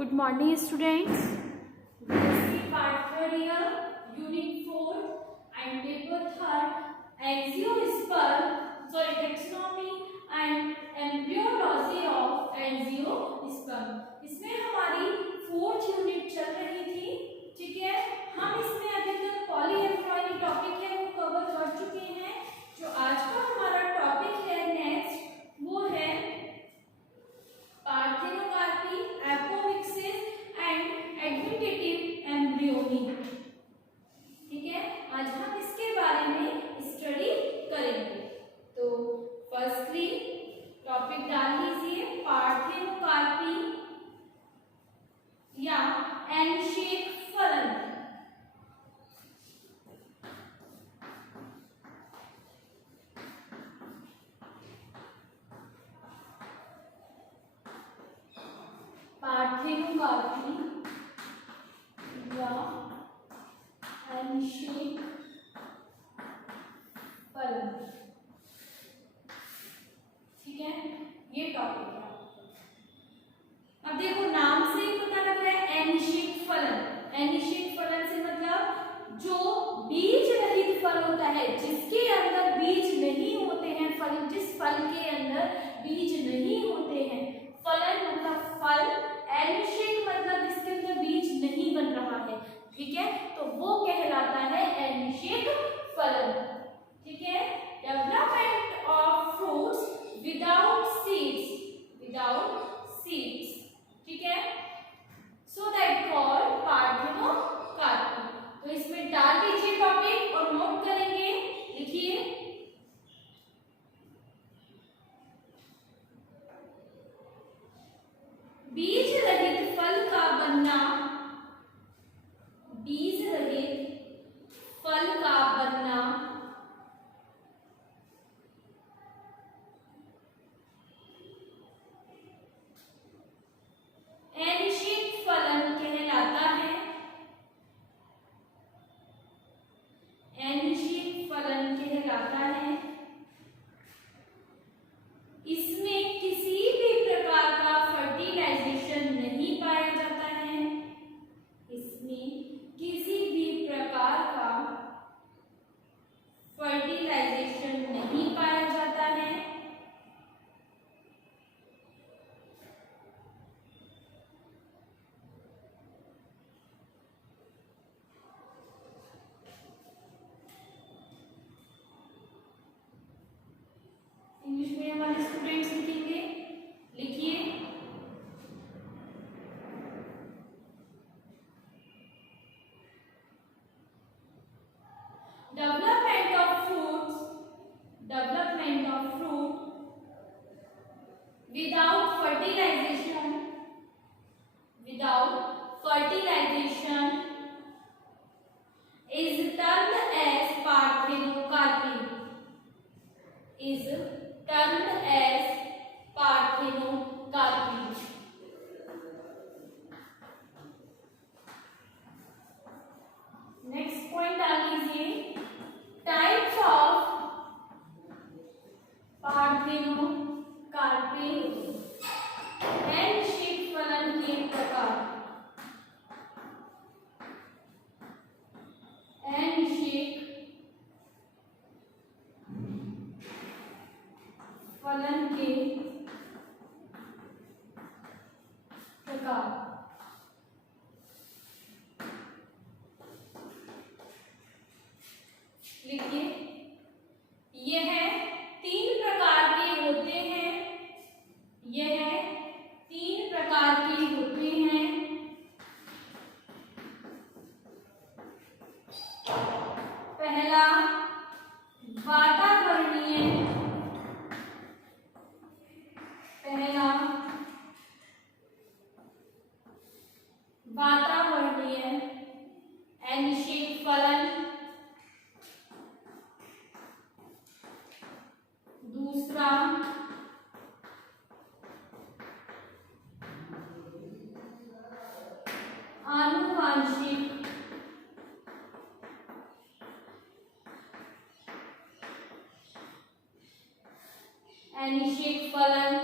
Good morning, students. BSc Part 3 Unit 4 and Paper 3 Taxonomy and Embryology of Angiosperm। इसमें हमारी 4th unit चल रही थी, ठीक है। हम इसमें अभी तक पॉलीहेप्लॉइडी टॉपिक है वो कवर कर चुके हैं। जो आज का हमारा टॉपिक है नेक्स्ट वो है पार्थेनोकार्पी, एपोमिक्सिस एंड एडवेंटेटिव एम्ब्रियोनी, ठीक है। आज हम इसके बारे में स्टडी करेंगे। तो फर्स्टली टॉपिक डाल लीजिए पार्थेनोकार्पी या एन शेप फलन। पार्थेनोकार्पी या एन शेप फलन, ठीक है, ये टॉपिक है। अब देखो नाम से ही पता लग रहा है एन शेप फलन। एन शेप फलन से मतलब जो बीज रहित फल होता है, जिसके अंदर बीज नहीं होते हैं, फल जिस फल के अंदर बीज नहीं होते हैं, फलन मतलब फल, एन शेप मतलब जिसके अंदर बीज नहीं बन रहा है, ठीक है, तो वो कहलाता है एन शेप फलन, ठीक है। Development of fruits without seeds, ठीक है, सो दैट कॉल्ड पार्थेनोकार्पी। तो इसमें डाल दीजिए टॉपिक और नोट करेंगे, लिखिए बीज रहित फल का बनना, बीज रहित फल का बनना एन शेप फलन कहलाता है। एन शेप फलन कहलाता है। इसमें किसी भी प्रकार का फर्टिलाइजेशन नहीं पाया जाता है। इसमें किसी भी प्रकार का फर्टिलाइजेशन नहीं पाया जाता है। इंग्लिश मीडियम वाले स्टूडेंट्स लिखेंगे, लिखिए development of fruit without fertilization is termed as parthenocarpy, is termed as parthenocarpy। Next point डाल लीजिए टाइप्स ऑफ पार्थेनोकार्पी, एन शेप फलन के प्रकार। एन शेप फलन के प्रकार। लिखिए यह 3 प्रकार के होते हैं। यह 3 प्रकार के होते हैं। पहला वातावरणीय, पहला वातावरणीय एन शेप फलन। दूसरा आनुवांशिक एन शेप फलन।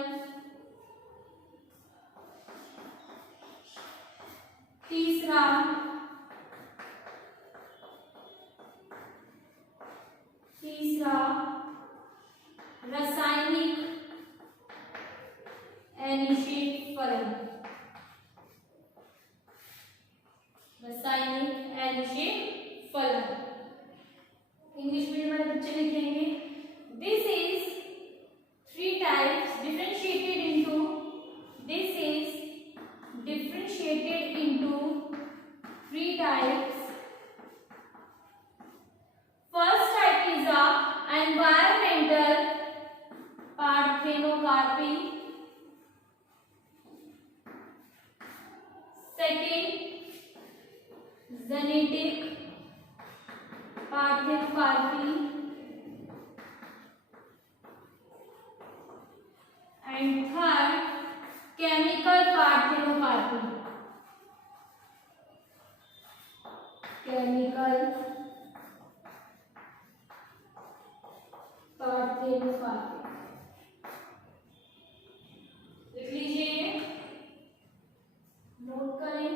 रासायनिक अनिषेक फलन। इंग्लिश मीडियम वाले बच्चे लिखेंगे this is three types differentiated into, this is differentiated into three types. First type is a environmental parthenogamy. Second, genetic parthenogamy. And third, chemical parthenogamy. Chemical parthenogamy. लिख लीजिए, नोट करें।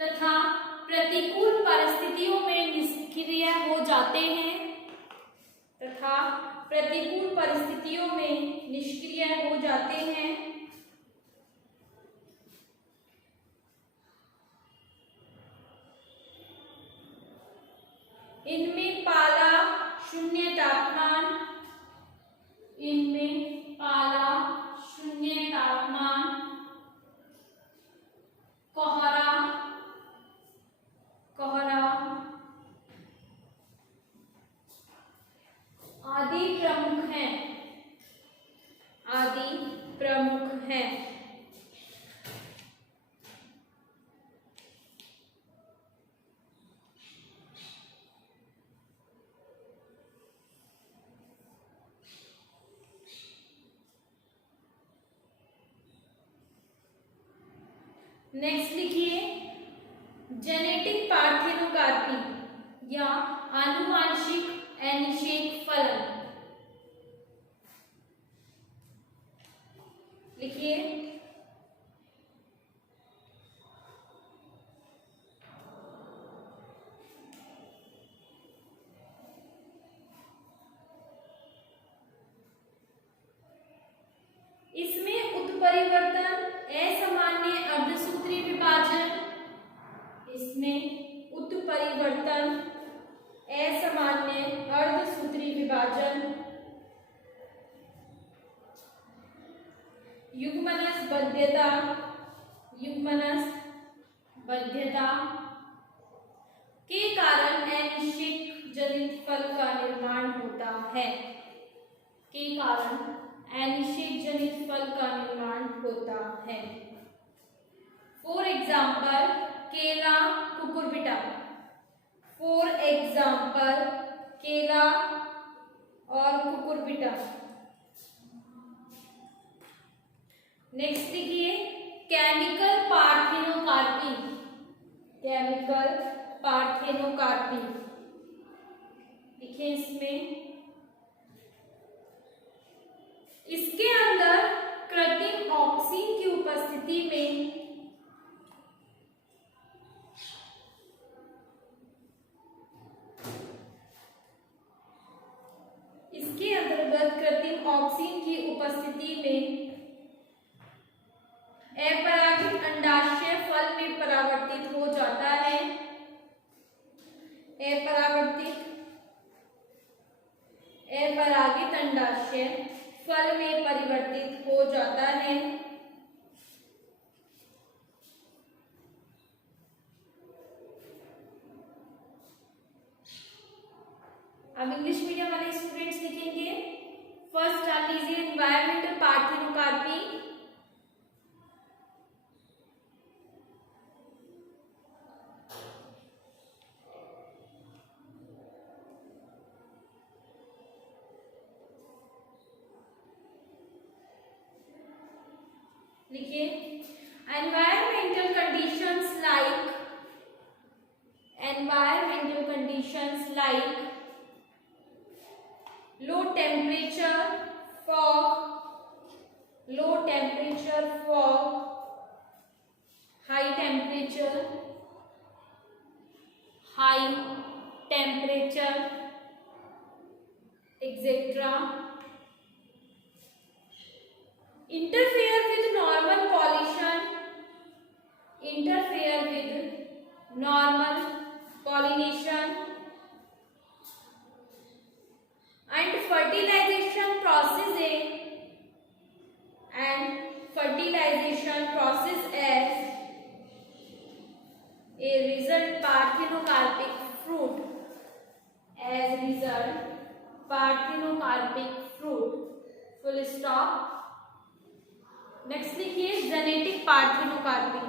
तथा प्रतिकूल परिस्थितियों में निष्क्रिय हो जाते हैं, तथा प्रतिकूल परिस्थितियों में निष्क्रिय हो जाते हैं। इनमें पाला शून्य तापमान, इनमें पाला शून्य तापमान, कोहरा कोहरा आदि प्रमुख हैं, आदि प्रमुख हैं। नेक्स्ट लिखिए जेनेटिक पार्थेनोग्राफी या आनुवांशिक अनिषेक फलन। लिखिए उत्परिवर्तन, असामान्य अर्धसूत्री विभाजन, इसमें उत्परिवर्तन, असामान्य अर्धसूत्री विभाजन, युग्मनस बध्यता, युग्मनस बध्यता के कारण अनिश्चित जनित फल का निर्माण होता है, के कारण अनिश्चित जनित फल का निर्माण होता है। फॉर एग्जाम्पल केला, कुकुरबिटा, फॉर एग्जाम्पल केला और कुकुरबिटा। नेक्स्ट देखिए केमिकल पार्थेनोकार्पी, केमिकल पार्थेनोकार्पी। देखिए इसमें, इसके अंदर कृत्रिम ऑक्सीन की उपस्थिति में इसके अंतर्गत कृत्रिम ऑक्सीन की उपस्थिति में अपरागित अंडाशय फल में परावर्तित हो जाता है, अपरागित अंडाशय फल में परिवर्तित हो जाता है। अब इंग्लिश मीडियम वाले स्टूडेंट्स लिखेंगे, फर्स्ट डाल लीजिए एनवायरमेंटल पार्थेनोकार्पी। लिखिए environmental conditions like low temperature, fog, high temperature, etc. interfere with normal pollination and fertilization process as a result parthenocarpic fruit, full stop। Next लिखिए genetic parthenocarpy.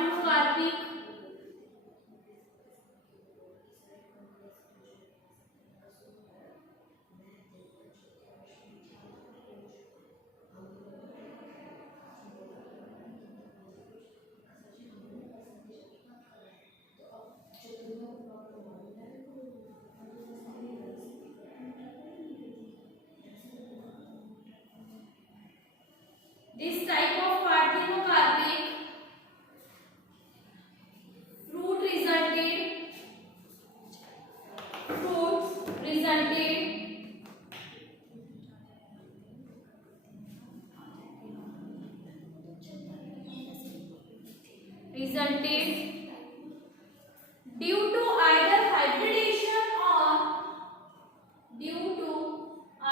Parthenocarpic, this type of parthenocarpic fruit resulted due to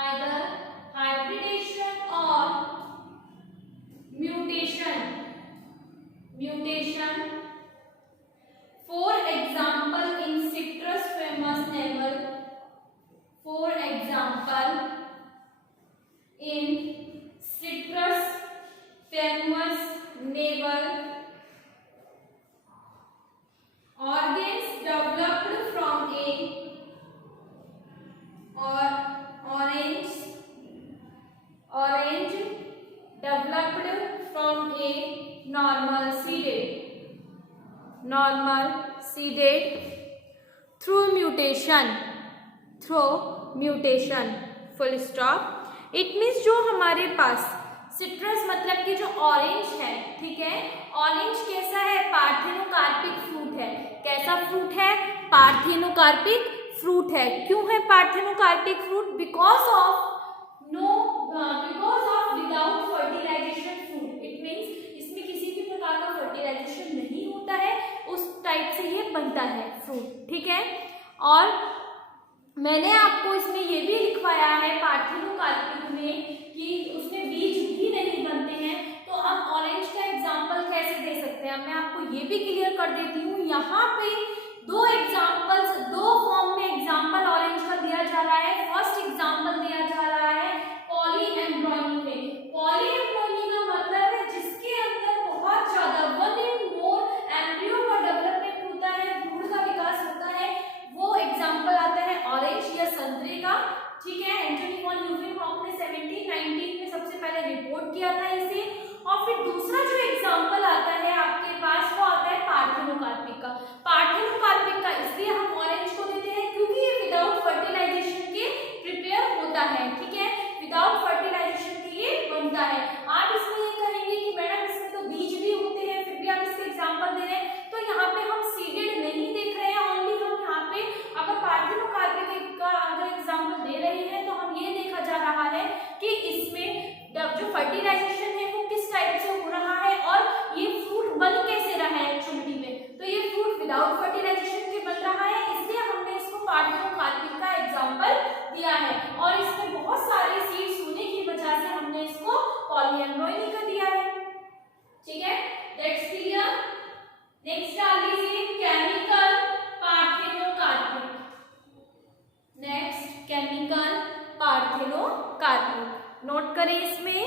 either hybridization or mutation. For example, in citrus famous navel. For example, in citrus famous navel, organs developed from a orange developed from a normal seeded through mutation, full stop. It means जो हमारे पास citrus मतलब कि जो orange है, ठीक है, orange कैसा है, पार्थिनोकार्पिक फ्रूट है। कैसा फ्रूट है, पार्थिनोकार्पिक फ्रूट है। क्यों है parthenocarpic fruit, because of without fertilization fruit. It means इसमें किसी भी प्रकार का फर्टिलाइजेशन नहीं होता है, उस टाइप से ये बनता है फ्रूट, ठीक है। और मैंने आपको इसमें ये भी लिखवाया है पार्थिनोकार्पिक में कि उसमें बीज भी नहीं बनते हैं। तो हम ऑरेंज का एग्जाम्पल कैसे दे सकते हैं, मैं आपको ये भी क्लियर कर देती हूँ। यहाँ पे दो फॉर्म में एग्जाम्पल ऑरेंज का दिया जा रहा है। फर्स्ट एग्जाम्पल दिया जा रहा है पॉलीएम्ब्रॉयनी में। पॉलीएम्ब्रॉयनी का मतलब है जिसके अंदर बहुत ज्यादा वन इन मोर एम्ब्रियो का डेवलपमेंट होता है, भ्रूण का विकास होता है, वो एग्जाम्पल आता है ऑरेंज या संतरे का, ठीक है। एंटोनी वॉन ल्यूवेनहॉफ ने 1719 में सबसे पहले रिपोर्ट किया था इसे। और फिर दूसरा जो एग्जाम्पल आता है आपके पास, वो आता है पार्थिनोकार्पिक का। पार्थिनोकार्पिक का इसलिए हम ऑरेंज को देते हैं क्योंकि ये विदाउट फर्टिलाइजेशन के प्रिपेयर होता है, ठीक है, विदाउट फर्टिलाइजेशन के ये बनता है। आप इसमें ये कहेंगे कि मैडम इसमें तो बीज भी होते हैं, फिर भी आप इसके एग्जाम्पल दे रहे हैं। तो यहाँ पे हम सीडेड नहीं देख रहे हैं, ओनली हम यहाँ पे अगर पार्थिनोकार्पिक का अगर एग्जाम्पल दे रहे हैं तो हम ये देखा जा रहा है कि इसमें जो फर्टिलाइजेशन है वो किस टाइप से हो रहा है और ये फ्रूट बन कैसे रहा है एक्चुअली में। तो ये फ्रूट विदाउट फर्टिलाइजेशन के बन रहा है, इसलिए हमने इसको पार्थिनोकार्पिक का एग्जाम्पल दिया है। और इसमें बहुत सारे सीड्स होने की वजह से हमने इसको पॉलीएम्ब्रॉयनी का दिया है, ठीक है, दैट्स क्लियर। नेक्स्ट डाल लीजिए chemical parthenocarpic. Next chemical parthenocarpic, note करें इसमें।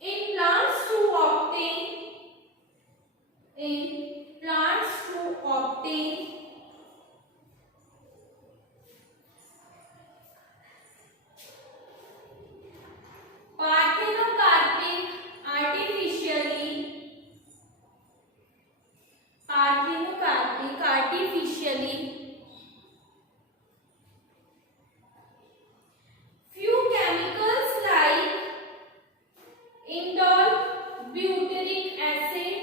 In plants to obtain parthenocarpic artificially, few chemicals like indole butyric acid,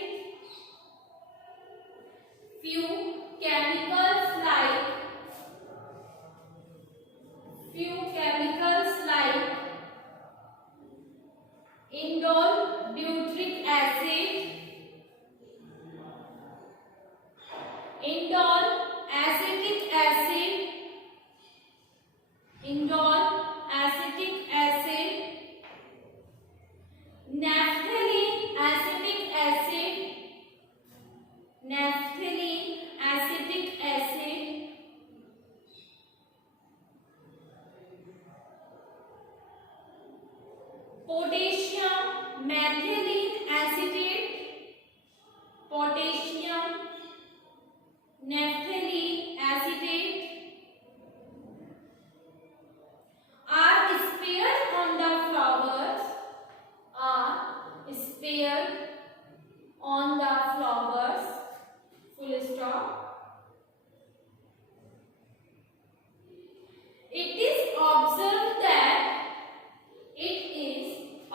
few chemicals like indole butyric acid, indole acetic acid, naphthalene acetic acid, potassium methylene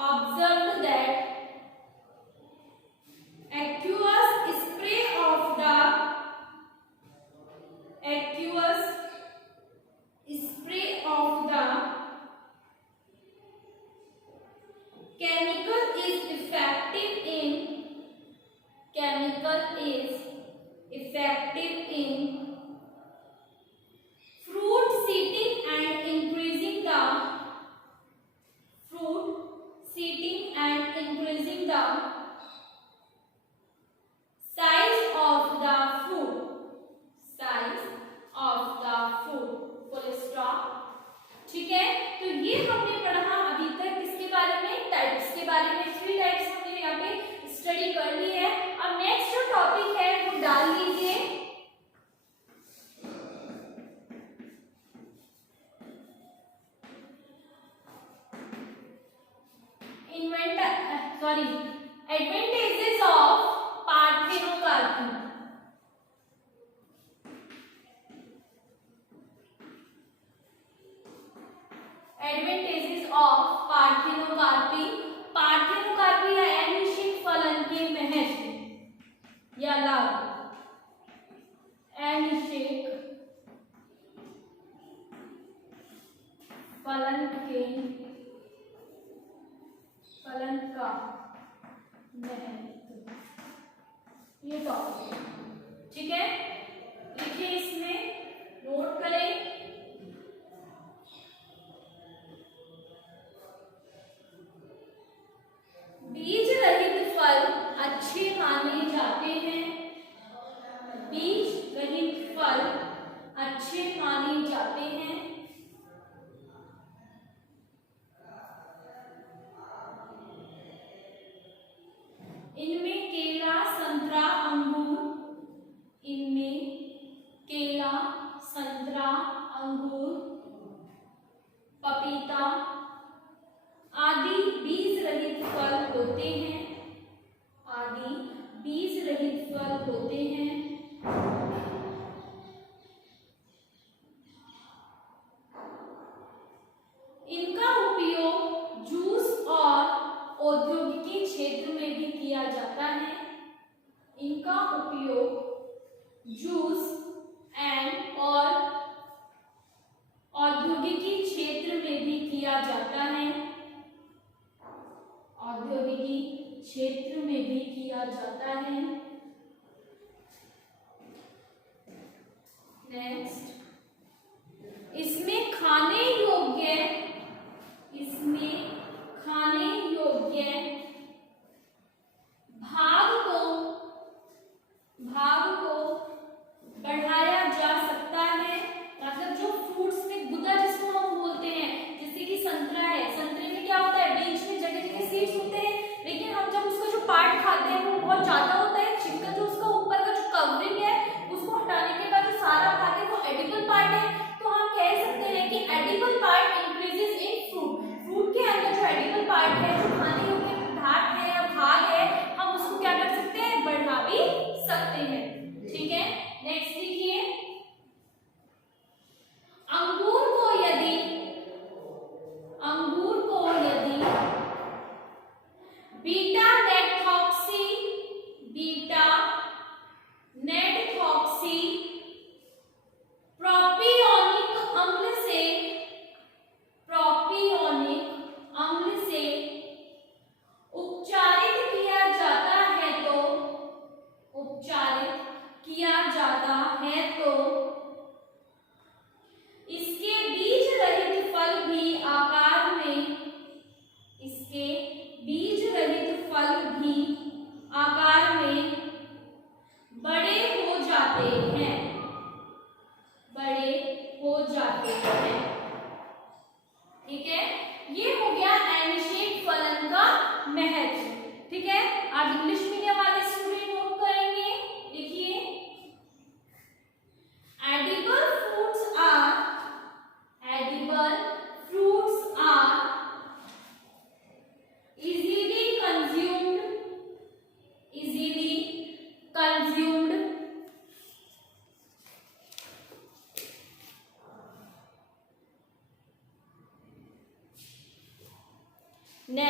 observed that aqueous spray of the chemical is effective in fruit seeding and increasing the size of the fruit. Full stop. ठीक है, तो ये हमने पढ़ा अभी तक किसके बारे में, टाइप्स के बारे में। 3 टाइप्स हमने यहाँ पे स्टडी कर ली है। अब नेक्स्ट जो टॉपिक है वो डाल लीजिए, advantages of parthenocarpy. Advantages of parthenocarpy. Parthenocarpy या अनिश्चित फलन के महत्व या लाभ। अनिश्चित फलन का महत्व, ये टॉपिक है। ठीक है, लिखिए, इसमें नोट करें। बीज रहित फल अच्छे माने जाते हैं। बीज रहित फल अच्छे माने जाते हैं। इनमें केला, संतरा, अंगूर, पपीता आदि बीज रहित फल होते हैं। इनका उपयोग जूस और औद्योगिकी क्षेत्र में भी किया जाता है। इनका उपयोग जूस और औद्योगिकी क्षेत्र में भी किया जाता है। नेक्स्ट, इसमें खाने योग्य भाग को बढ़ाया जा सकता है। मतलब जो फ्रूट्स में गुदा जिसको हम बोलते हैं, जैसे कि संतरा है, संतरे में क्या होता है, बीच में जगह जगह सीड्स होते हैं, लेकिन हम जब उसका जो पार्ट खाते हैं वो बहुत ज्यादा होता है,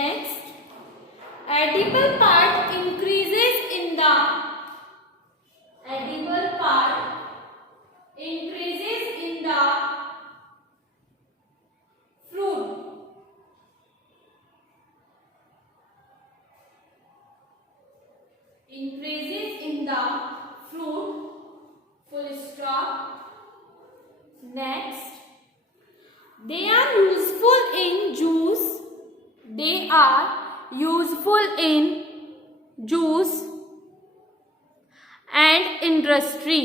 Next, edible part increases in the fruit. Increases in the fruit. Full stop. Next, they are useful in juice. They are useful in juice and industry.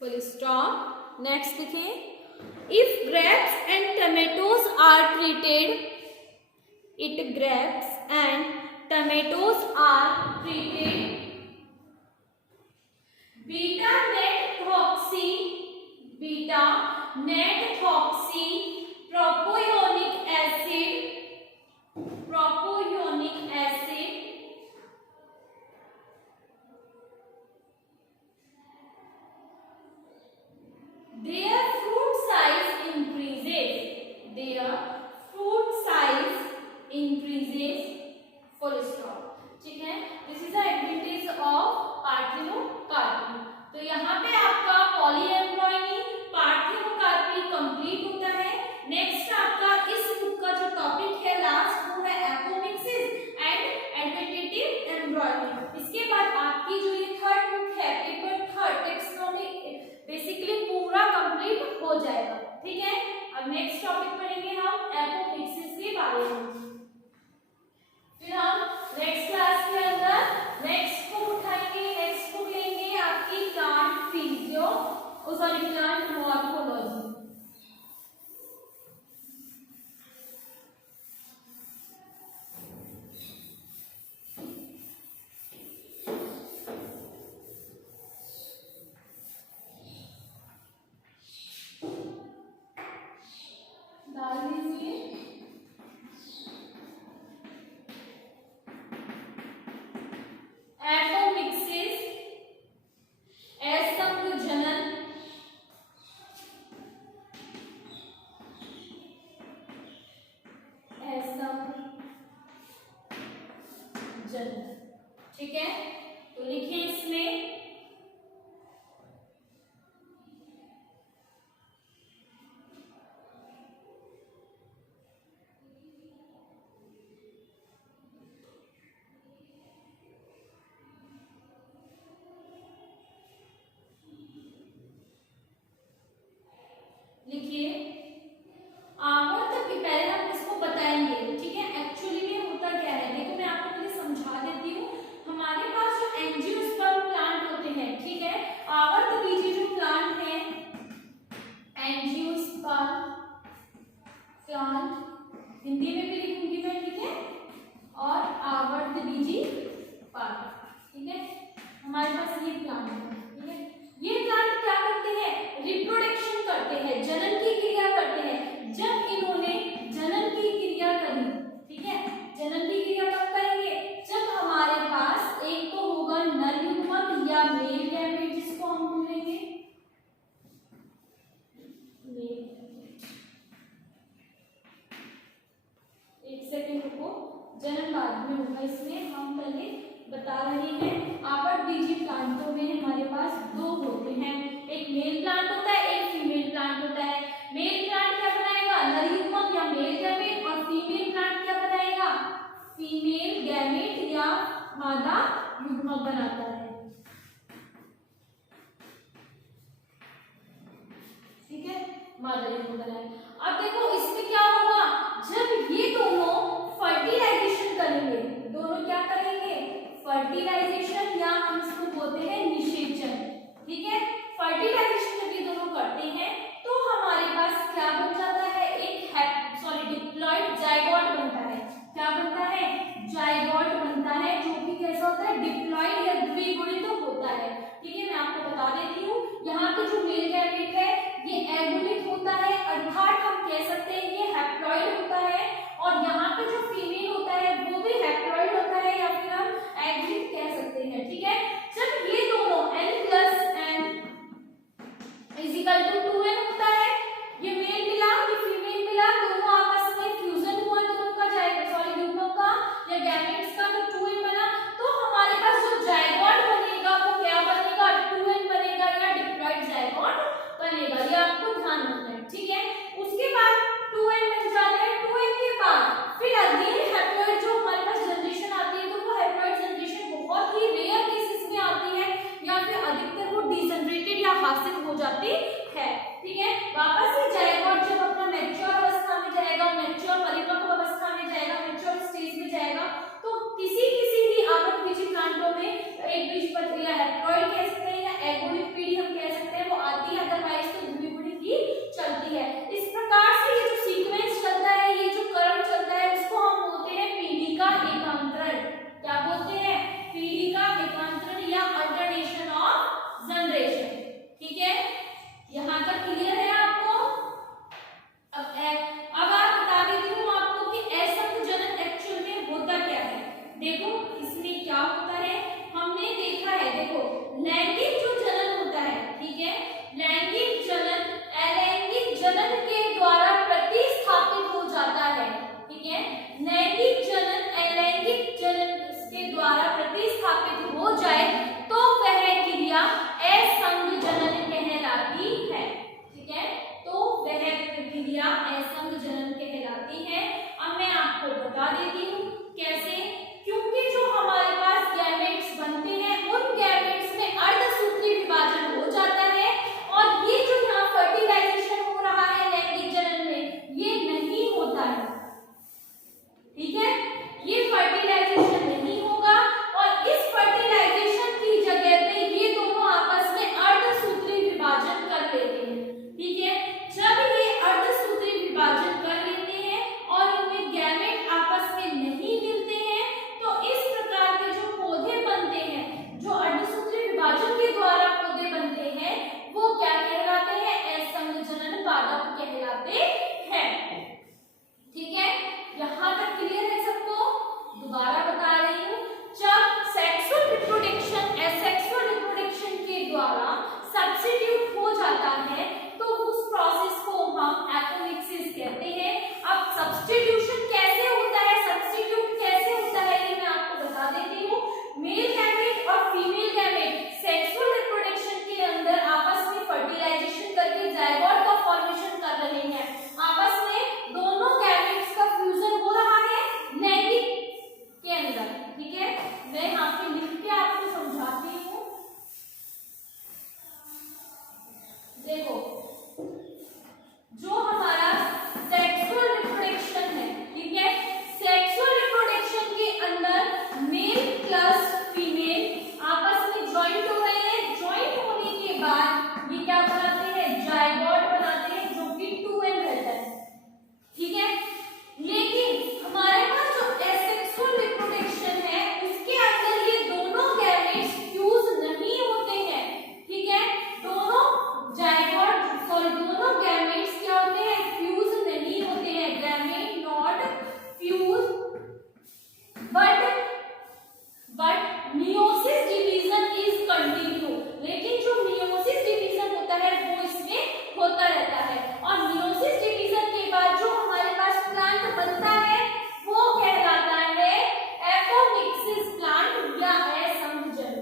Full stop. Next देखिए, if grapes and tomatoes are treated, grapes and tomatoes are treated beta nethoxy propionic acid their fruit size increases. Full stop. ठीक है, this is the advantage of parthenocarpy. तो यहाँ पे आपका पॉलीएम्ब्रॉयनी parthenocarpy complete होता है. Next आपका इस बुक का जो टॉपिक है लास्ट, वो है एपोमिक्सिस एंड एडवेंटेटिव एम्ब्रॉयनी. इसके बाद आपकी जो ये थर्ड बुक है, पेपर थर्ड टेक्सोनॉमी, बेसिकली पूरा कंप्लीट हो जाएगा. ठीक है, अब नेक्स्ट टॉपिक पढ़ेंगे हम एपोमिक्सिस के बारे में. फिर हम नेक्स्ट क्लास के अंदर नेक्स्ट बुक उठाएंगे. नेक्स्ट बुक लेंगे आपकी प्लांट मॉर्फोलॉजी. डाल दीजिए. एपोमिक्सिस, असंघजनन, ठीक है. तो लिखिए इसमें आवर्त के पहले हम इसको बताएंगे. ठीक है, एक्चुअली में होता क्या है, देखो मैं आपको पहले समझा देती हूँ. हमारे पास जो एंजियोस्पर्म प्लांट होते हैं, ठीक है, आवर्त बीजी जो प्लांट है, एंजियोस्पर्म प्लांट हिंदी में भी लिखूंगी मैं. ठीक है, और आवर्त बीजी पार्ट. ठीक है, हमारे पास ये प्लांट है. ठीक है, ये प्लांट क्या करते हैं, रिप्रोडक्शन करते हैं, जनन की क्रिया करते हैं. जब इन्होंने जनन की क्रिया करी, ठीक है, जनन की क्रिया कब करेंगे, जब हमारे पास एक तो होगा नर युग्मक या मेल गैमेट, जिसको हम बोलेंगे मेल. एक सेकंड रुको, जनन बाद में होगा, इसमें हम पहले बता रहे हैं. आवर्त बीजी प्लांटों में हमारे पास दो होते हैं, एक मेल प्लांट होता है, एक फीमेल प्लांट होता है. मेल प्लांट क्या बनाएगा, नर युग्मक या मेल गैमेट, और फीमेल प्लांट क्या बनाएगा, फीमेल गैमेट या मादा युग्मक बनाता है. ठीक है, मादा युग्मक बनाएगा. अब देखो इसमें क्या होगा, जब ये दोनों फर्टिलाइजेशन करेंगे, दोनों क्या करेंगे, फर्टिलाइजेशन या हम इसको बोलते हैं निषेचन. ठीक है, फर्टिलाइजेशन जब ये दोनों करते हैं तो हमारे पास क्या बन जाता है, एक डिप्लॉइड जाइगोट बनता है. क्या बनता है, जाइगोट बनता है, जो कि कैसा होता है, डिप्लॉइड या द्विगुणित होता है. ठीक है, मैं आपको बता देती हूँ, यहाँ पे जो मेल गैमेट है ये एगुणित होता है, अर्थात हम कह सकते हैं ये हैप्लॉइड होता है. और यहाँ पे जो फीमेल होता है वो भी हैप्लॉइड होता है, या फिर हम एगुणित कह सकते हैं. ठीक है, जब ये दोनों ठीक है। उसके बाद 2n बन जाते हैं। 2n के बाद फिर अगेन हैप्लॉइड जो हमारे पास जनरेशन आती है, तो वो हैप्लॉइड जनरेशन बहुत ही रेयर केसेस में आती है या फिर अधिकतर वो डिजनरेटेड या हासिल हो जाती है, ठीक है। वापस से जाएगा जब अपना मैच्योर अवस्था में जाएगा, मैच्योर परिपक्व अवस्था में जाएगा, मैच्योर स्टेज में जाएगा, तो किसी ही आवृतबीजी प्लांटों में एक बीजपत्री या हैप्लॉइड कह सकते हैं या एगोनिक पीढ़ी हम कह सकते हैं वो आती है, अदरवाइज तो धुनी ही चलती है। इस प्रकार से ये जो सीक्वेंस चलता है, ये जो क्रम चलता है, उसको हम बोलते हैं पीढ़ी का एकांतरण। क्या बोलते हैं? पीढ़ी का एकांतरण या अल्टरनेशन ऑफ जनरेशन, ठीक है। यहाँ तक क्लियर है आपको? अब आप बता देती हूँ आपको कि असंघजनन एक्चुअल में होता क्या है। देखो इसमें क्या होता है, हमने देखा है, देखो लैंगिक जो जनन होता है, ठीक है, लैंगिक जनन अलैंगिक जनन के द्वारा प्रतिस्थापित हो जाता है, ठीक है। लैंगिक जनन अलैंगिक जनन के द्वारा प्रतिस्थापित हो जाए तो वह क्रिया असंघजनन कहलाती है, ठीक है। तो वह क्रिया असंघजनन कहलाती है। अब मैं आपको बता देती हूँ कैसे, क्योंकि जो हमारे पास गैमेट्स बनते हैं उन गैमेट्स में अर्धसूत्री विभाजन हो जाता है, और ये जो यहाँ फर्टिलाइजेशन हो रहा है लैंगिक जनन में, ये नहीं होता है, ठीक है। ये फर्टिलाइजेशन नहीं होगा, और इस फर्टिलाइजेशन की जगह पे ये दोनों आपस में अर्धसूत्री विभाजन कर लेते हैं, ठीक है। जब ये अर्धसूत्री विभाजन कर लेते हैं और इनमें गैमेट आपस में नहीं मिलते हैं, तो इस प्रकार के जो पौधे बनते हैं, जो अर्धसूत्री विभाजन के द्वारा पौधे बनते हैं, वो क्या कहलाते हैं? असंघजनन पादप कहलाते हैं, ठीक है। यहाँ तक क्लियर है सबको? दोबारा बता रही हूँ, जब सेक्सुअल रिप्रोडक्शन एसेक्सुअल रिप्रोडक्शन के द्वारा सब्स्टिट्यूट हो जाता है तो उस प्रोसेस को हम एपोमिक्सिस कहते हैं। अब सब्स्टिट्यूशन कैसे होता है, सब्स्टिट्यूट कैसे होता है, ये मैं आपको बता देती हूँ। मेल गैमेट और फीमेल गैमेट सेक्सुअल रिप्रोडक्शन के अंदर आपस में फर्टिलाइजेशन करके जायगोट का फॉर्मेशन कर रहे हैं, आपस में दोनों गैमेट्स का फ्यूजन हो रहा है लैंगिक के अंदर, ठीक है। मैं यहाँ पे लिख के आपको समझाती हूँ। देखो जो हमारा सेक्सुअल रिप्रोडक्शन है, ठीक है, सेक्सुअल रिप्रोडक्शन के अंदर मेल प्लस फीमेल आपस में ज्वाइंट हो रहे हैं। ज्वाइंट होने के बाद ये क्या बनाते हैं? जायगोट बनाते हैं, जो कि 2n रहता है, ठीक है। लेकिन हमारे पास जो एसेक्सुअल रिप्रोडक्शन है उसके अंदर ये दोनों गैमेट्स फ्यूज नहीं होते हैं, ठीक है। दोनों गैमेट्स क्या होते हैं? फ्यूज नहीं होते हैं, gamete not fuse, but meiosis division is continue. लेकिन जो मियोसिस डिवीजन होता है वो इसमें होता रहता है, और मियोसिस डिवीजन के बाद जो हमारे पास प्लांट बनता है वो कहलाता है एपोमिक्सिस प्लांट या असंघजन,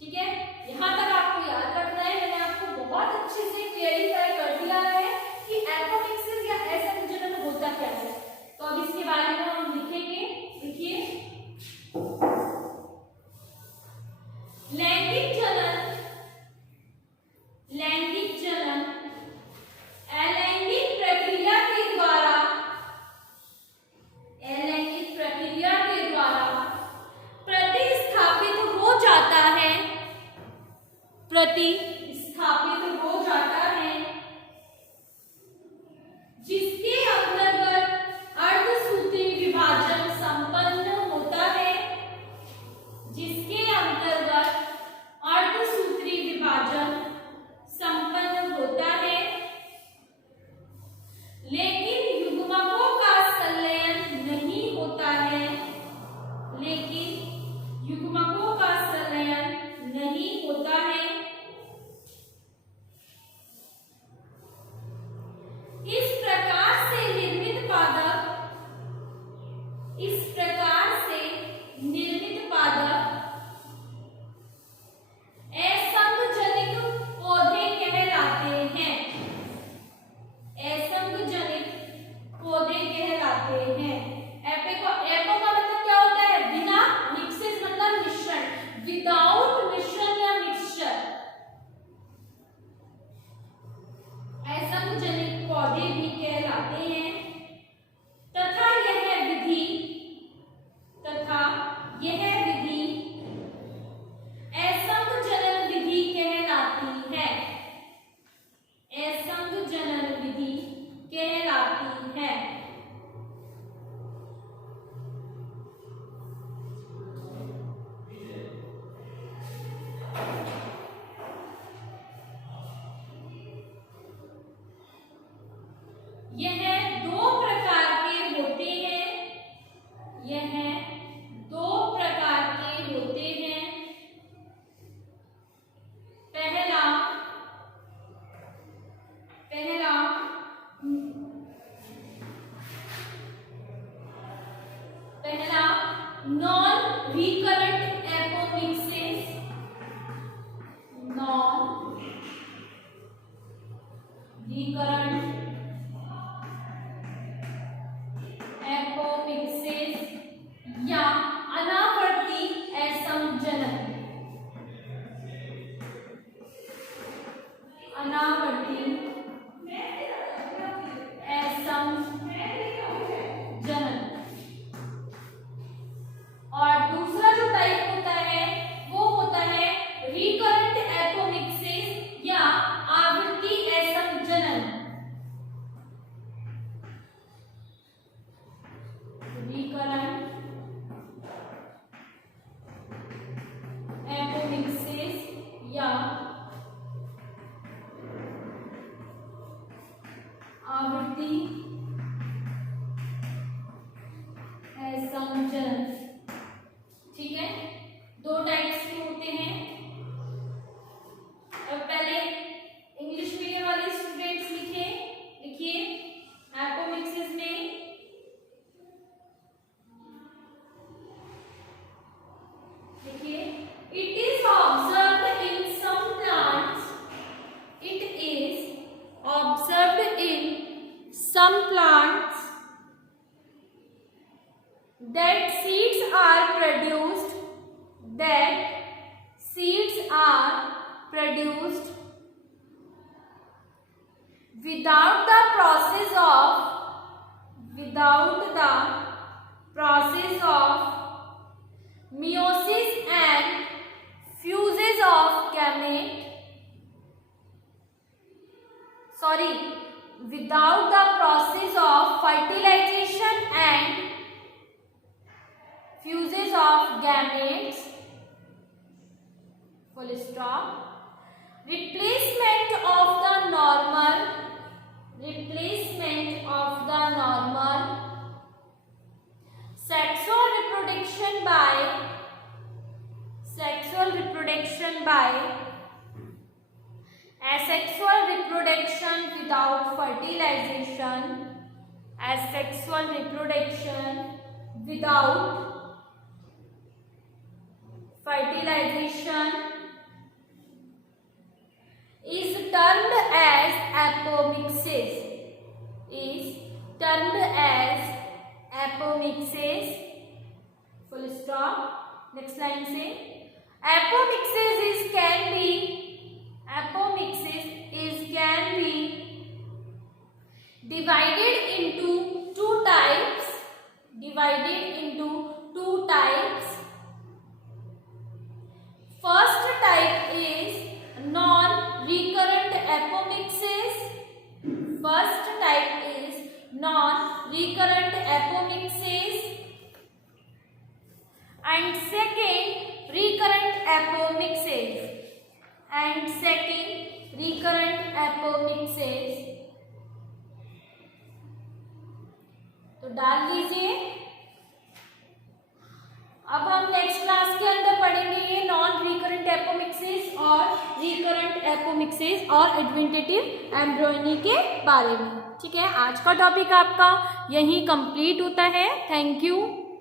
ठीक है। यहाँ तक आपको याद रखना है, मैंने आपको बहुत अच्छे से क्लेरिफाई कर दिया है कि एपोमिक्सिस या असंघजन होता क्या है। तो अब इसके बारे में हम लिखेंगे। देखिए, लैंगिक जनन अलैंगिक प्रक्रिया के द्वारा प्रतिस्थापित हो जाता है, जिसके अंतर्गत अर्धसूत्री विभाजन संपन्न होता है, जिसके अंतर्गत अर्धसूत्री विभाजन संपन्न होता कहते हैं तथा यह विधि असंघ जनन विधि कहलाती है। असंघ जनन विधि कहलाती है। यह दो प्रकार के होते हैं। यह दो प्रकार के होते हैं। पहला non recurrent apomixis. Non recurrent apomixis या अनावर्ती असंजनन। अनावर्ती असंजनन। और दूसरा जो टाइप होता है वो होता है रिकरेंट एपोमिक्सिस या आवृत्ति असंजनन। रिकरेंट एपोमिक्सिस या आवृत्ति असंजनन। ठीक है, दो टाइप्स के होते हैं। अब पहले इंग्लिश मीडियम वाले स्टूडेंट्स लिखिए एपोमिक्सिस में देखिए, it is observed in some plants. It is observed in some plants that seeds are produced. That seeds are produced without the process of meiosis and fuses of gamete. Without the process of fertilization and fuses of gametes. Full stop. Replacement of the normal sexual reproduction by asexual reproduction without fertilization. Asexual reproduction without fertilization is termed as apomixis. Full stop. Next line say apomixis can be divided into two types. First type is non-recurrent apomixis. And second recurrent apomixis. तो डाल लीजिए। अब हम next class के अंदर पढ़ेंगे ये non recurrent apomixis और रिकरेंट एपोमिक्सिस और एडवेंटेटिव एम्ब्रियोनी के बारे में। ठीक है, आज का टॉपिक आपका यहीं कंप्लीट होता है। Thank you.